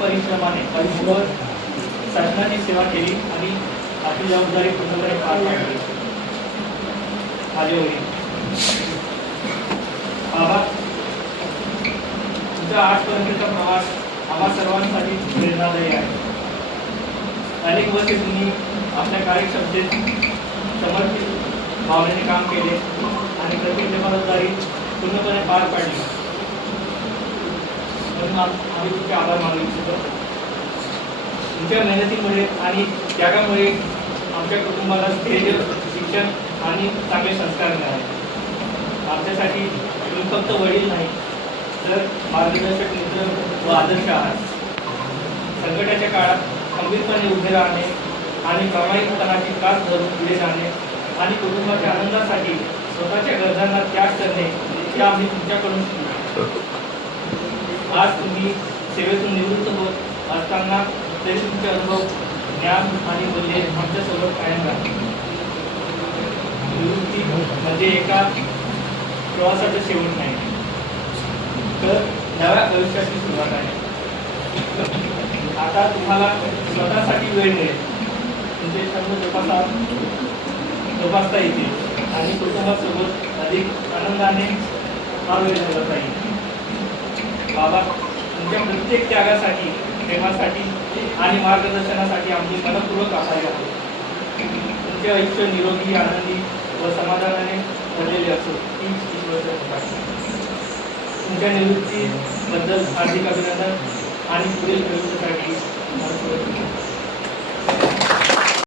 परिश्रमाने आयुष्यभर शासनाची सेवा केली आणि आपली जबाबदारी पूर्णपणे पार पाडली. माझे वडील बाबा, तुमचा आजपर्यंतचा प्रवास आम्हा सर्वांसाठी प्रेरणादायी आहे. अनेक वर्षे तुम्ही आपल्या कार्यक्षमतेत समर्पित भावनेने काम केले आणि प्रत्येक जबाबदारी पूर्णपणे पार पाडली, म्हणून आम्ही तुमचे आभार मानू इच्छितो. तुमच्या मेहनतीमुळे आणि त्यागामुळे आमच्या कुटुंबाला स्थैर्य, शिक्षण आणि चांगले संस्कार मिळाले. आमच्यासाठी तुम्ही फक्त वडील नाही तर मार्गदर्शक, मित्र व आदर्श आहात. संकटाच्या काळात खंबीरपणे उभे राहणे आणि प्रामाणिकपणाची कास धरून पुढे जाणे आणि कुटुंबाच्या आनंदासाठी स्वतःच्या गरजांना त्याग करणे हे आम्ही तुमच्याकडून शिकलो. आज तुम्ही सेवेतून निवृत्त होत असताना तरी तुमचे अनुभव, ज्ञान आणि मूल्ये आमच्यासोबत कायम राहतील. निवृत्ती म्हणजे एका प्रवासाचा शेवट नाही, तर नव्या आयुष्याची सुरुवात आहे. आता तुम्हाला स्वतःसाठी वेळ मिळेल, तुमचे छंद जोपासता येतील आणि कुटुंबासोबत अधिक आनंदाने हा वेळ घालवता येईल. बाबा, तुमच्या प्रत्येक त्यागासाठी, प्रेमासाठी आणि मार्गदर्शनासाठी आम्ही मनपूर्वक आभारी आहोत. तुमचे आयुष्य निरोगी, आनंदी व समाधानाने भरलेले असो ही ईश्वराची. तुमच्या निवृत्तीबद्दल हार्दिक अभिनंदन आणि पुढील प्रवेशासाठी